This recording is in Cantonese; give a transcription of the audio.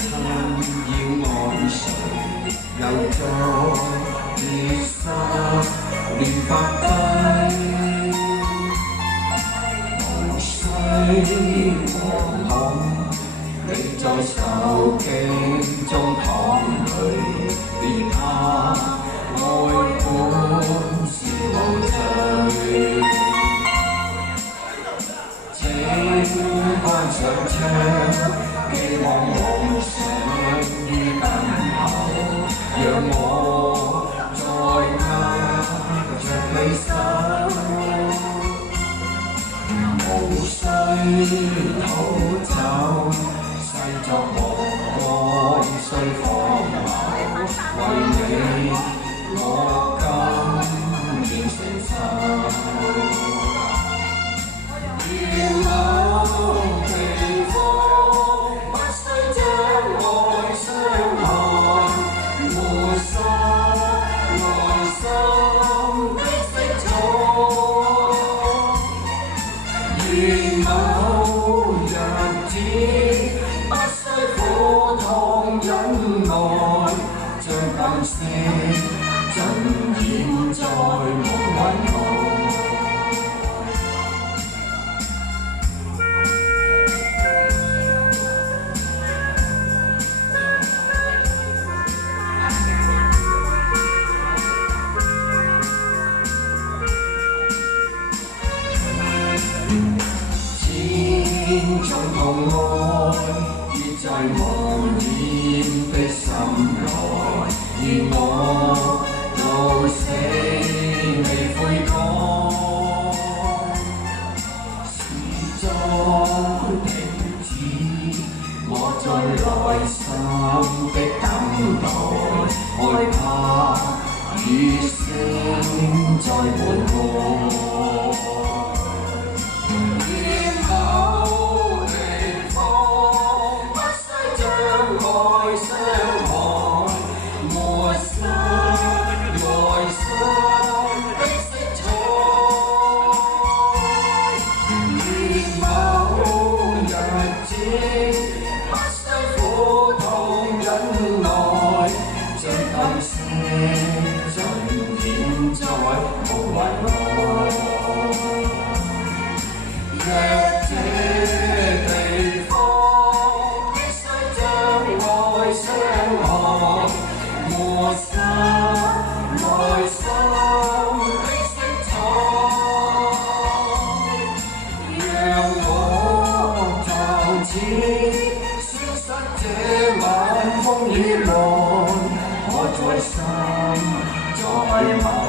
曾要愛誰，又再結失亂發揮，無需惶恐，你在受境中淌淚，別怕愛本是無罪。請關上窗，寄望夢想於今後，讓我再握着你手，無需逃走，世俗目光雖荒謬，為你我甘願承受。願某地方不需將愛傷害，抹失內心的色彩。願某日子不需苦痛忍耐，將感性盡現在夢魂內。千種痛愛結在無言的心內，願我到死未悔改，時終停止我在內心的等待，害怕雨聲在門外。若這地方必須將愛傷害，抹失內心的色彩，讓我就此消失這晚風雨內，我在心在晚。